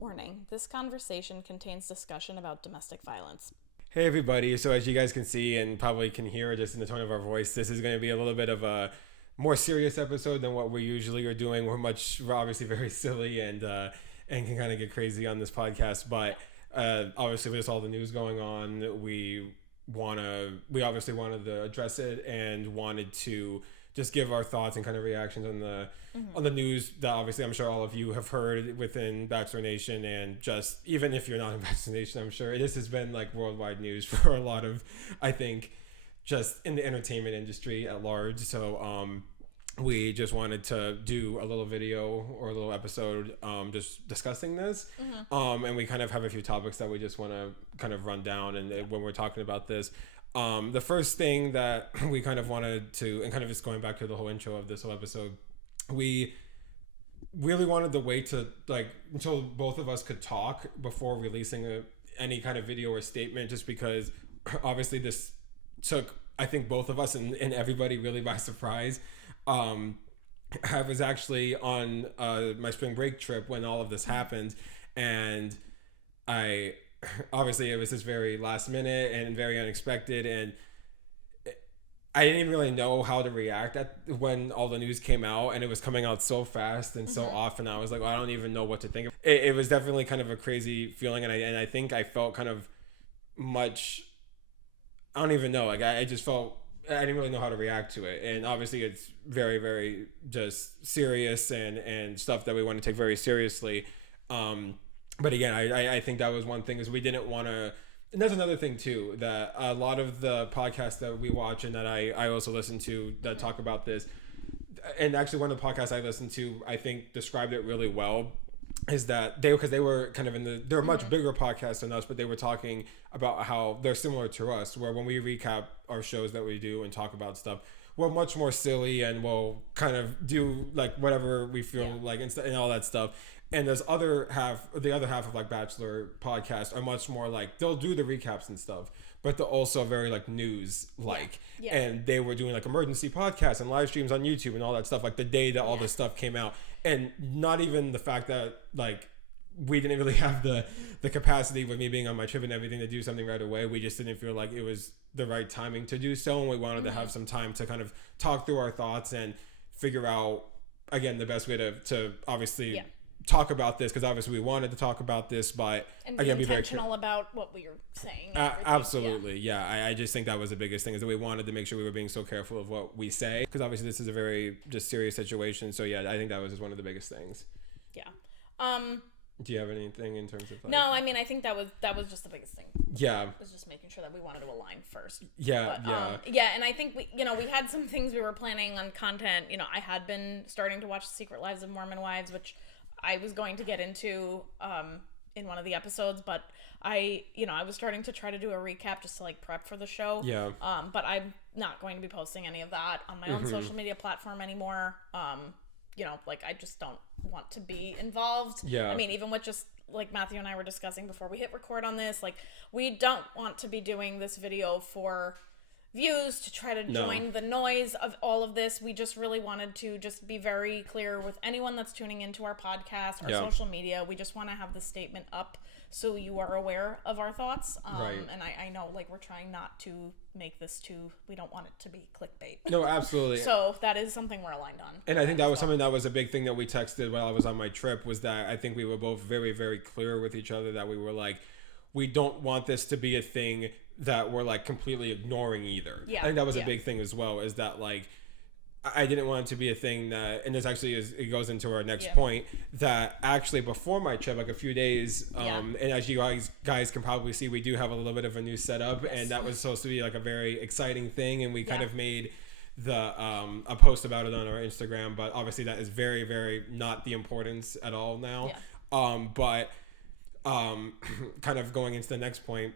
Warning, this conversation contains discussion about domestic violence. Hey everybody, so as you guys can see and probably can hear just in the tone of our voice, this is going to be a little bit of a more serious episode than what we usually are doing. We're obviously very silly and can kind of get crazy on this podcast, but obviously with all the news going on, we obviously wanted to address it and wanted to just give our thoughts and kind of reactions on the news that obviously I'm sure all of you have heard within Bachelor Nation, and just even if you're not in Bachelor Nation, I'm sure this has been like worldwide news for a lot of, I think, just in the entertainment industry at large. So we just wanted to do a little video or a little episode just discussing this. And we kind of have a few topics that we just want to kind of run down, and when we're talking about this. The first thing that we kind of wanted to, and kind of just going back to the whole intro of this whole episode, we really wanted to wait to until both of us could talk before releasing any kind of video or statement, just because obviously this took, I think, both of us and everybody really by surprise. I was actually on my spring break trip when all of this happened, and obviously it was just very last minute and very unexpected, and I didn't even really know how to react when all the news came out, and it was coming out so fast and so often. I was like, well, I don't even know what to think. It was definitely kind of a crazy feeling, and I think I felt kind of much, I don't even know, like I just felt I didn't really know how to react to it. And obviously it's very, very just serious and stuff that we want to take very seriously. But again, I think that was one thing, is we didn't want to, and that's another thing too, that a lot of the podcasts that we watch and that I also listen to that talk about this, and actually one of the podcasts I listened to, I think described it really well, is that because they were kind of they're a much bigger podcast than us, but they were talking about how they're similar to us, where when we recap our shows that we do and talk about stuff, we're much more silly and we'll kind of do like whatever we feel like and all that stuff. And the other half of like Bachelor podcasts are much more like, they'll do the recaps and stuff, but they're also very like news like. And they were doing like emergency podcasts and live streams on YouTube and all that stuff, like the day that all this stuff came out. And not even the fact that like we didn't really have the capacity with me being on my trip and everything to do something right away. We just didn't feel like it was the right timing to do so, and we wanted to have some time to kind of talk through our thoughts and figure out, again, the best way to obviously talk about this, because obviously we wanted to talk about this, but and again, be intentional about what we were saying. Absolutely, I just think that was the biggest thing, is that we wanted to make sure we were being so careful of what we say, because obviously this is a very just serious situation. So I think that was just one of the biggest things. Do you have anything in terms of like... No, I mean, I think that was just the biggest thing. It was just making sure that we wanted to align first. And I think we had some things we were planning on content. I had been starting to watch The Secret Lives of Mormon Wives, which I was going to get into in one of the episodes, but I was starting to try to do a recap just to like prep for the show. But I'm not going to be posting any of that on my own social media platform anymore. I just don't want to be involved. I mean, even with just like Matthew and I were discussing before we hit record on this, like, we don't want to be doing this video for views to try to join the noise of all of this. We just really wanted to just be very clear with anyone that's tuning into our podcast, our social media. We just want to have the statement up so you are aware of our thoughts. And I know, like, we're trying not to make this we don't want it to be clickbait. No, absolutely. So that is something we're aligned on. And I think that was something that was a big thing that we texted while I was on my trip, was that I think we were both very, very clear with each other that we were like, we don't want this to be a thing that we're like completely ignoring either. I think that was a big thing as well, is that like, I didn't want it to be a thing that, and this actually it goes into our next point, that actually before my trip, like a few days, and as you guys can probably see, we do have a little bit of a new setup, and that was supposed to be like a very exciting thing, and we kind of made a post about it on our Instagram, but obviously that is very, very not the importance at all now. But kind of going into the next point,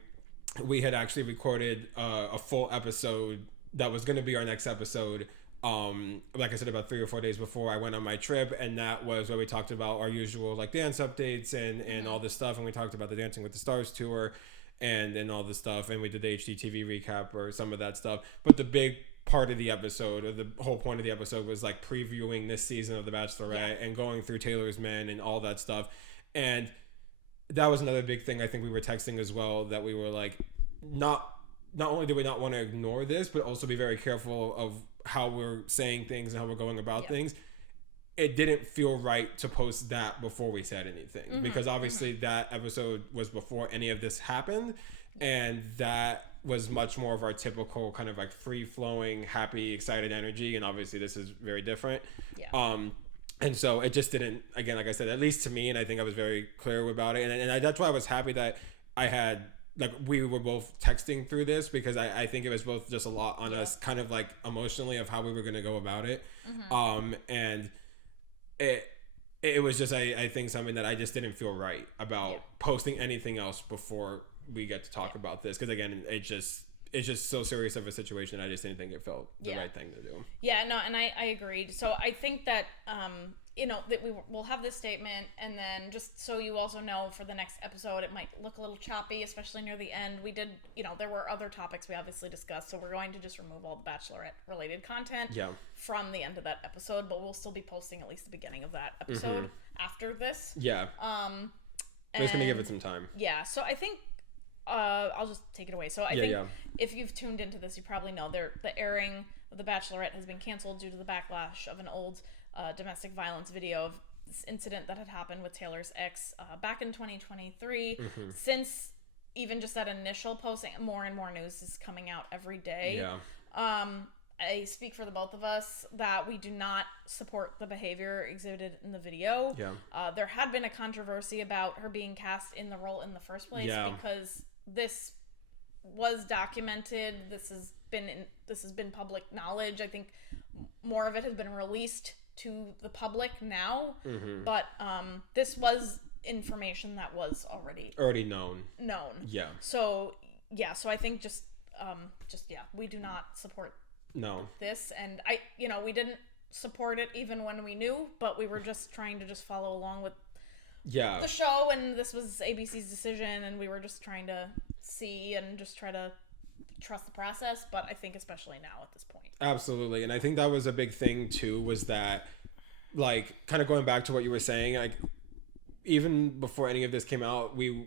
we had actually recorded a full episode that was going to be our next episode, like I said, about 3 or 4 days before I went on my trip, and that was where we talked about our usual like dance updates and all this stuff, and we talked about the Dancing with the Stars tour and all this stuff, and we did the HGTV recap or some of that stuff. But the big part of the episode, or the whole point of the episode, was like previewing this season of The Bachelorette and going through Taylor's Men and all that stuff. And that was another big thing I think we were texting as well, that we were like, not only do we not want to ignore this, but also be very careful of how we're saying things and how we're going about things. It didn't feel right to post that before we said anything, because obviously that episode was before any of this happened, and that was much more of our typical kind of like free-flowing, happy, excited energy, and obviously this is very different. And so it just didn't, again, like I said, at least to me, and I think I was very clear about it, and that's why I was happy that I had, like, we were both texting through this, because I think it was both just a lot on us, kind of like emotionally, of how we were going to go about it. And it was just, I think, something that I just didn't feel right about posting anything else before we get to talk about this, because again, it's just so serious of a situation. I just didn't think it felt the right thing to do. Yeah, no, and I agreed. So I think that that we'll have this statement, and then just so you also know, for the next episode, it might look a little choppy, especially near the end. We did, there were other topics we obviously discussed, so we're going to just remove all the Bachelorette related content from the end of that episode, but we'll still be posting at least the beginning of that episode after this. I'm just gonna give it some time. Yeah, so I think I'll just take it away. So I think if you've tuned into this, you probably know the airing of The Bachelorette has been canceled due to the backlash of an old domestic violence video of this incident that had happened with Taylor's ex back in 2023. Since even just that initial posting, more and more news is coming out every day. I speak for the both of us that we do not support the behavior exhibited in the video. There had been a controversy about her being cast in the role in the first place, because this was documented. This has been public knowledge. I think more of it has been released to the public now, but this was information that was already known. So I think just we do not support this, and we didn't support it even when we knew, but we were just trying to just follow along with the show, and this was ABC's decision, and we were just trying to see and just try to trust the process. But I think especially now at this point, absolutely. And I think that was a big thing too, was that, like, kind of going back to what you were saying, like, even before any of this came out, we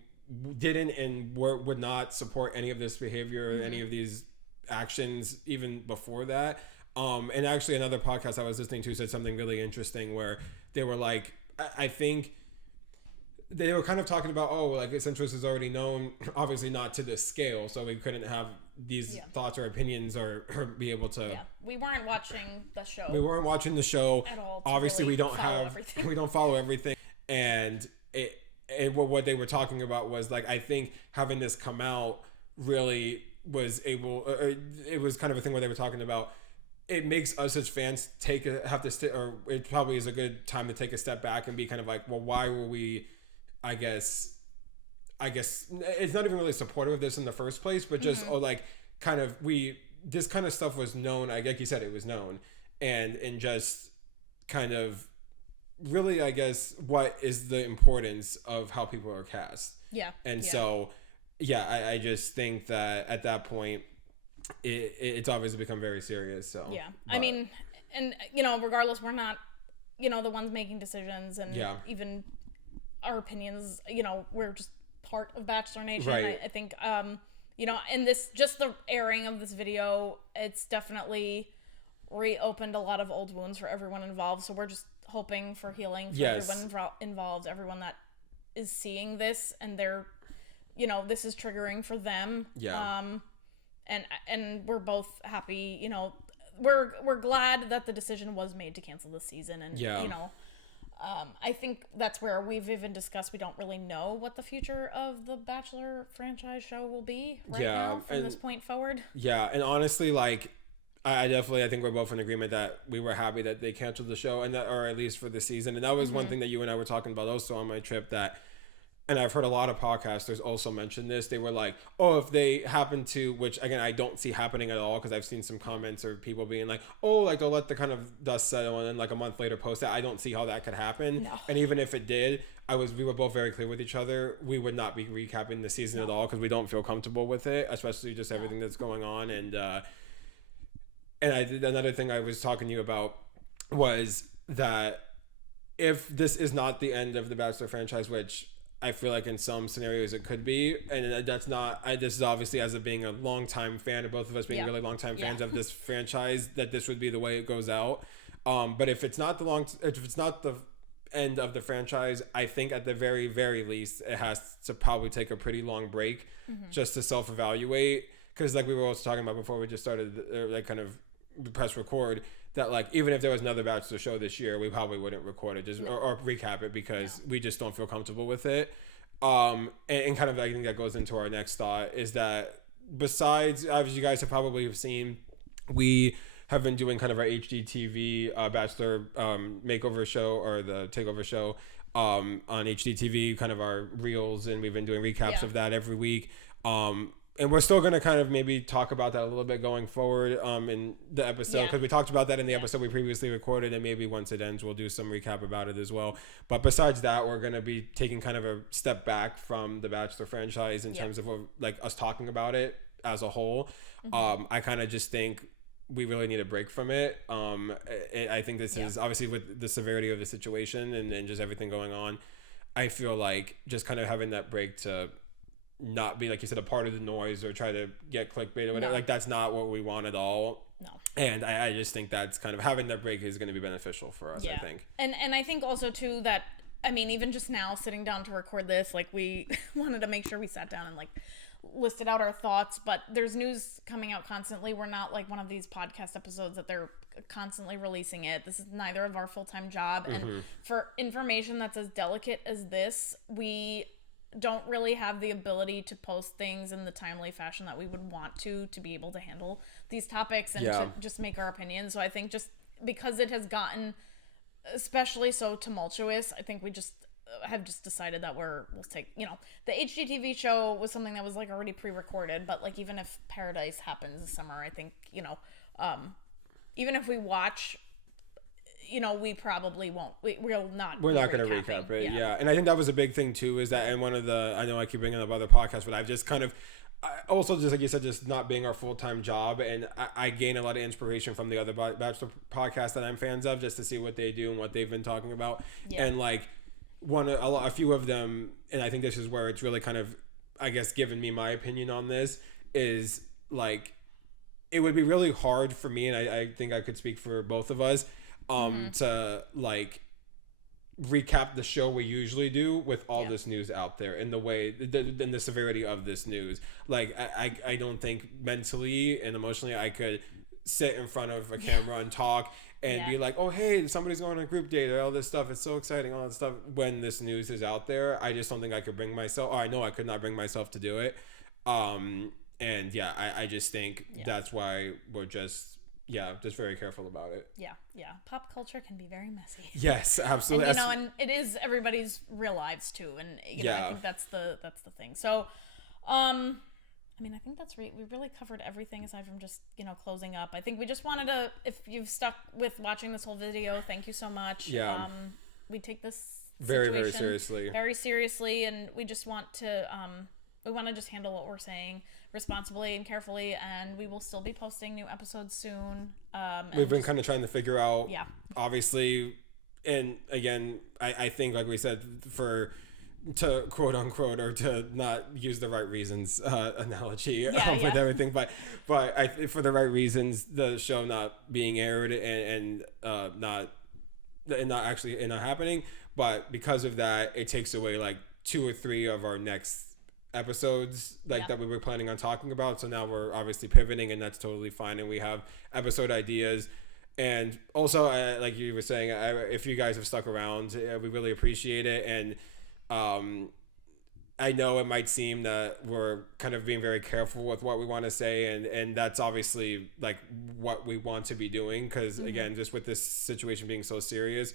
didn't and would not support any of this behavior or any of these actions even before that. And actually another podcast I was listening to said something really interesting, where they were like, I think they were kind of talking about, like, this interest is already known, obviously not to this scale, so we couldn't have these thoughts or opinions or be able to. We weren't watching the show. We weren't watching the show at all. Obviously, really we don't follow everything, and what they were talking about was, like, I think having this come out really was able, or it was kind of a thing where they were talking about, it makes us as fans or it probably is a good time to take a step back and be kind of like, well, why were we, I guess it's not even really supportive of this in the first place, but just this kind of stuff was known. Like you said, it was known, and just kind of really, I guess, what is the importance of how people are cast. So I just think that at that point it's obviously become very serious. So I mean, and regardless, we're not the ones making decisions, and even our opinions, we're just part of Bachelor Nation. I think and this, just the airing of this video, it's definitely reopened a lot of old wounds for everyone involved, so we're just hoping for healing for everyone involved, everyone that is seeing this, and they're this is triggering for them. And we're both happy, we're glad that the decision was made to cancel the season, and I think that's where we've even discussed we don't really know what the future of the Bachelor franchise show will be now from this point forward. And honestly, like, I think we're both in agreement that we were happy that they canceled the show, and that, or at least for the season. And that was one thing that you and I were talking about also on my trip, that, and I've heard a lot of podcasters also mention this. They were like, if they happen to, which again, I don't see happening at all, because I've seen some comments or people being like, like, they'll let the kind of dust settle and then like a month later post that. I don't see how that could happen. No. And even if it did, we were both very clear with each other. We would not be recapping the season at all, because we don't feel comfortable with it, especially just everything that's going on. And another thing I was talking to you about was that if this is not the end of the Bachelor franchise, which I feel like in some scenarios it could be, and that's not. This is obviously as of being a longtime fan of both of us being really longtime fans of this franchise, that this would be the way it goes out. But if it's not the end of the franchise, I think at the very, very least it has to probably take a pretty long break just to self-evaluate. Because like we were also talking about before we just started, like kind of press record, that like even if there was another Bachelor show this year, we probably wouldn't record it or recap it because we just don't feel comfortable with it. And kind of I think that goes into our next thought is that besides, as you guys have probably seen, we have been doing kind of our HGTV Bachelor makeover show or the takeover show on HGTV, kind of our reels, and we've been doing recaps of that every week. And we're still going to kind of maybe talk about that a little bit going forward in the episode, because we talked about that in the episode we previously recorded, and maybe once it ends, we'll do some recap about it as well. But besides that, we're going to be taking kind of a step back from the Bachelor franchise in terms of like us talking about it as a whole. I kind of just think we really need a break from it. I think this is obviously with the severity of the situation and just everything going on. I feel like just kind of having that break to not be, like you said, a part of the noise or try to get clickbait or whatever. Like that's not what we want at all. No. And I just think that's kind of having that break is going to be beneficial for us, I think. And I think also too that, I mean, even just now sitting down to record this, like we wanted to make sure we sat down and like listed out our thoughts, but there's news coming out constantly. We're not like one of these podcast episodes that they're constantly releasing it. This is neither of our full-time job. And for information that's as delicate as this, we don't really have the ability to post things in the timely fashion that we would want to be able to handle these topics and to just make our opinions. So I think just because it has gotten especially so tumultuous, I think we just have just decided that we'll take, you know, the HGTV show was something that was like already pre-recorded, but like even if Paradise happens this summer, I think, you know, even if we watch, you know, we probably won't. We're not going to recap it. Yeah. And I think that was a big thing too, is that, and one of the, I know I keep bringing up other podcasts, but I've just kind of, also just like you said, just not being our full-time job. And I gain a lot of inspiration from the other Bachelor podcasts that I'm fans of, just to see what they do and what they've been talking about. Yeah. And like a few of them, and I think this is where it's really kind of, I guess, given me my opinion on this, is like, it would be really hard for me, and I think I could speak for both of us, to like recap the show we usually do with all this news out there in the way in the severity of this news. Like I don't think mentally and emotionally I could sit in front of a camera and talk and be like, oh hey, somebody's going on a group date or all this stuff, it's so exciting, all that stuff, when this news is out there. I just don't think I could bring myself, I know I could not bring myself to do it. And I just think that's why we're just very careful about it. Yeah. Pop culture can be very messy. Yes, absolutely. And, you know, and it is everybody's real lives too. And you know, I think that's the thing. So, I mean, I think we really covered everything aside from just, you know, closing up. I think we just wanted to, if you've stuck with watching this whole video, thank you so much. Yeah. We take this very, very seriously. Very seriously, and we just want to just handle what we're saying responsibly and carefully, and we will still be posting new episodes soon. We've been kind of trying to figure out, obviously, and again, I think, like we said, to quote unquote, or to not use the right reasons analogy with everything, but for the right reasons, the show not being aired and not happening, but because of that, it takes away like 2 or 3 of our next episodes that we were planning on talking about. So now we're obviously pivoting, and that's totally fine, and we have episode ideas. And also, like you were saying, if you guys have stuck around, we really appreciate it. And I know it might seem that we're kind of being very careful with what we want to say, and that's obviously like what we want to be doing, because again, just with this situation being so serious,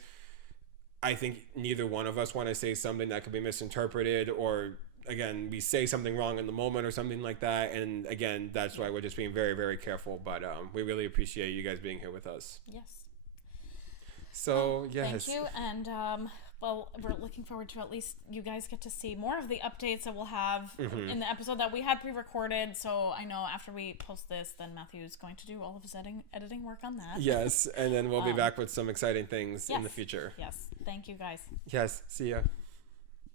I think neither one of us want to say something that could be misinterpreted, or again, we say something wrong in the moment or something like that. And again, that's why we're just being very, very careful. But we really appreciate you guys being here with us. Yes. So, yes. Thank you. And, well, we're looking forward to at least you guys get to see more of the updates that we'll have in the episode that we had pre-recorded. So I know after we post this, then Matthew's going to do all of his editing work on that. Yes. And then we'll be back with some exciting things in the future. Yes. Thank you, guys. Yes. See ya.